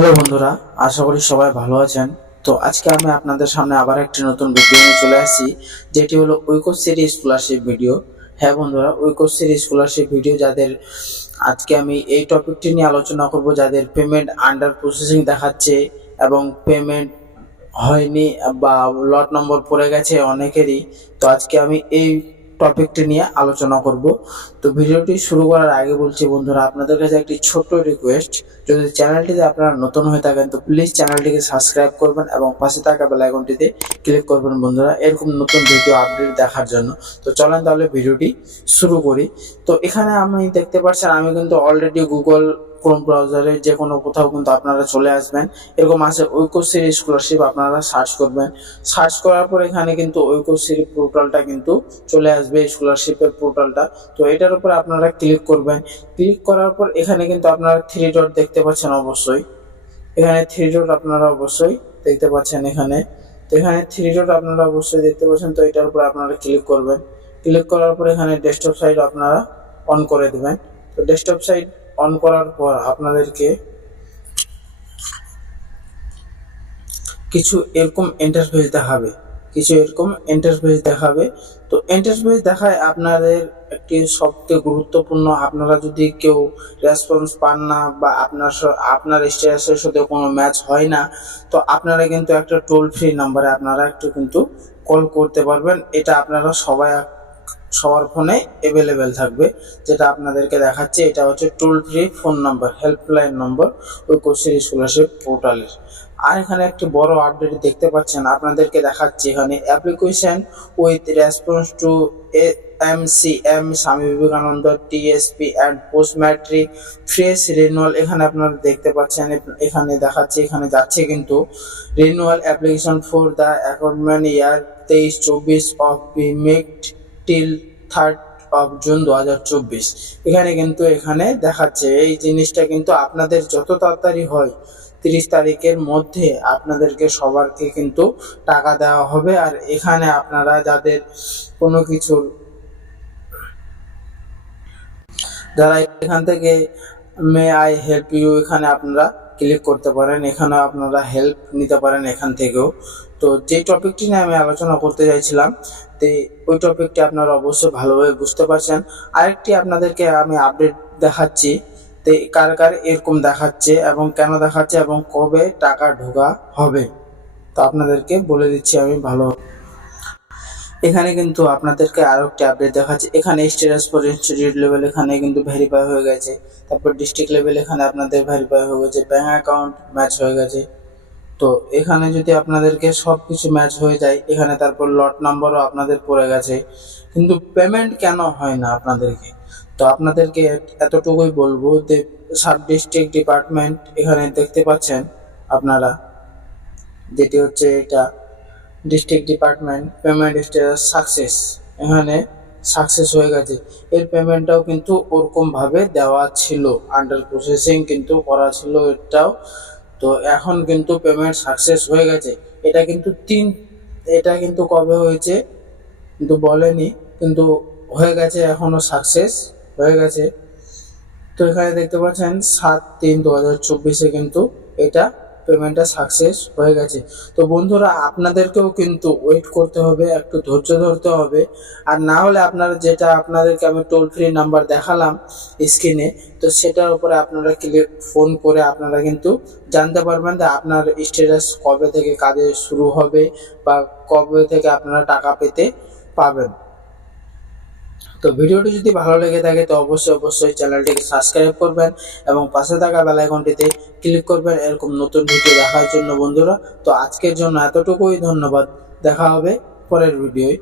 Hello বন্ধুরা, আশা করি সবাই ভালো আছেন। তো আজকে আমি আপনাদের সামনে আবার একটি নতুন ভিডিও নিয়ে চলে আসছি, যেটি হলো ঐক্যশ্রী স্কলারশিপ ভিডিও। হ্যাঁ বন্ধুরা, ঐক্যশ্রী স্কলারশিপ ভিডিও যাদের আজকে আমি এই টপিকটি নিয়ে আলোচনা করব, যাদের পেমেন্ট আন্ডার প্রসেসিং দেখাচ্ছে এবং পেমেন্ট হয়নি বা লট নম্বর পড়ে গেছে অনেকেরই। তো আজকে আমি এই টপিকটি নিয়ে আলোচনা করব। তো ভিডিওটি শুরু করার আগে বলছি বন্ধুরা, আপনাদের কাছে একটি ছোট্ট রিকোয়েস্ট, যদি চ্যানেলটিতে আপনারা নতুন হয়ে থাকেন তো প্লিজ চ্যানেলটিকে সাবস্ক্রাইব করবেন এবং পাশে থাকা বেল আইকনটিতে ক্লিক করবেন বন্ধুরা, এরকম নতুন ভিডিও আপডেট দেখার জন্য। তো চলেন তাহলে ভিডিওটি শুরু করি। তো এখানে আমি দেখতে পাচ্ছেন, আমি কিন্তু অলরেডি গুগল ক্রোম ব্রাউজারে যে কোনো কোথাও কিন্তু আপনারা চলে আসবেন, এরকম আছে ঐক্যশ্রী স্কলারশিপ, আপনারা সার্চ করবেন। সার্চ করার পর এখানে কিন্তু ঐক্যশ্রী পোর্টালটা কিন্তু চলে আসবে, স্কলারশিপের পোর্টালটা। তো এটার উপর আপনারা ক্লিক করবেন। ক্লিক করার পর এখানে কিন্তু আপনারা 3 ডট দেখতে পাচ্ছেন, অবশ্যই এখানে 3 ডট আপনারা অবশ্যই দেখতে পাচ্ছেন এখানে। তো এখানে 3 ডট আপনারা অবশ্যই দেখতে পাচ্ছেন। তো এটার উপর আপনারা ক্লিক করবেন। ক্লিক করার পর এখানে ডেস্কটপ সাইট আপনারা অন করে দেবেন। তো ডেস্কটপ সাইট অন করার পর আপনাদেরকে কিছু এরকম ইন্টারফেস দেখাবে। তো ইন্টারফেস দেখায় আপনাদের একটি সবচেয়ে গুরুত্বপূর্ণ, আপনারা যদি কেউ রেসপন্স পান না বা আপনার স্ট্যাটাসের সাথে কোনো ম্যাচ হয় না, তো আপনারা কিন্তু একটা টোল ফ্রি নাম্বারে আপনারা একটু কিন্তু কল করতে পারবেন। এটা আপনারা সবার ফোনে অ্যাভেলেবেল থাকবে। যেটা আপনাদেরকে দেখাচ্ছে, এটা হচ্ছে toll free phone number, helpline number Aikyashree scholarship পোর্টালের। আর এখানে একটি বড় আপডেট দেখতে পাচ্ছেন, আপনাদেরকে দেখাচ্ছে এখানে application with response to MCM Swami Vivekananda TSP and post matric fresh renewal. এখানে আপনারা দেখতে পাচ্ছেন, এখানে দেখাচ্ছে, এখানে যাচ্ছে কিন্তু renewal application for the accountment year 23-24 of be made till 3rd of June 2024। এখানে কিন্তু এখানে দেখাচ্ছে এই জিনিসটা কিন্তু আপনাদের যত তাড়াতাড়ি হয় 30 তারিখের মধ্যে আপনাদেরকে সবারকে কিন্তু টাকা দেওয়া হবে। আর এখানে আপনারা যাদের কোনো কিছুর যারা এখান থেকে মে আই হেল্প ইউ, এখানে আপনারা ক্লিক করতে পারেন, এখানে আপনারা হেল্প নিতে পারেন এখান থেকেও। তো যে টপিকটি নিয়ে আমি আলোচনা করতে চাইছিলাম, তো ওই টপিকটি আপনারা অবশ্যই ভালোভাবে বুঝতে পারছেন। আরেকটি আপনাদেরকে আমি আপডেট দেখাচ্ছি, তো কার কার এরকম দেখাচ্ছে এবং কেন দেখাচ্ছে এবং কবে টাকা ঢোকা হবে, তো আপনাদেরকে বলে দিচ্ছি আমি ভালো। এখানে কিন্তু আপনাদেরকে আরো একটি আপডেট দেখাচ্ছে, এখানে স্ট্যাটাস ফর ইনস্টিটিউট লেভেল এখানে কিন্তু ভেরিফাই হয়ে গেছে। তারপর ডিস্ট্রিক্ট লেভেল এখানে আপনাদের ভেরিফাই হয়ে গেছে, ব্যাংক অ্যাকাউন্ট ম্যাচ হয়ে গেছে। তো এখানে যদি আপনাদেরকে সব কিছু ম্যাচ হয়ে যায়, এখানে তারপর লট নাম্বারও আপনাদের পড়ে গেছে, কিন্তু পেমেন্ট কেন হয় না আপনাদেরকে, তো আপনাদেরকে এতটুকুই বলবো যে সাব ডিস্ট্রিক্ট ডিপার্টমেন্ট এখানে দেখতে পাচ্ছেন আপনারা, যেটি হচ্ছে এটা district department payment status success, এখানে সাকসেস হয়ে গেছে। এর পেমেন্টটাও কিন্তু ওরকম ভাবে দেওয়া ছিল, আন্ডার প্রসেসিং কিন্তু করা ছিল এটাও। তো এখন কিন্তু পেমেন্ট সাকসেস হয়ে গেছে। এটা কিন্তু কবে হয়েছে কিন্তু বলেনি, কিন্তু হয়ে গেছে, এখনো সাকসেস হয়ে গেছে। তো এখানে দেখতে পাচ্ছেন 7/3/2024 কিন্তু এটা পেমেন্টটা সাকসেস হয়ে গেছে। তো বন্ধুরা, আপনাদেরকেও কিন্তু ওয়েট করতে হবে, একটু ধৈর্য ধরতে হবে। আর না হলে আপনারা, যেটা আপনাদেরকে আমি টোল ফ্রি নাম্বার দেখালাম স্ক্রিনে, তো সেটার উপরে আপনারা ফোন করে আপনারা কিন্তু জানতে পারবেন যে আপনার স্ট্যাটাস কবে থেকে কাজে শুরু হবে বা কবে থেকে আপনারা টাকা পেতে পাবেন। তো ভিডিওটি যদি ভালো লেগে থাকে তো অবশ্যই চ্যানেলটিকে সাবস্ক্রাইব করবেন এবং পাশে থাকা বেল আইকনটিতে ক্লিক করবেন এরকম নতুন ভিডিও দেখার জন্য বন্ধুরা। তো আজকের জন্য এতটুকুই, ধন্যবাদ। দেখা হবে পরের ভিডিওয়।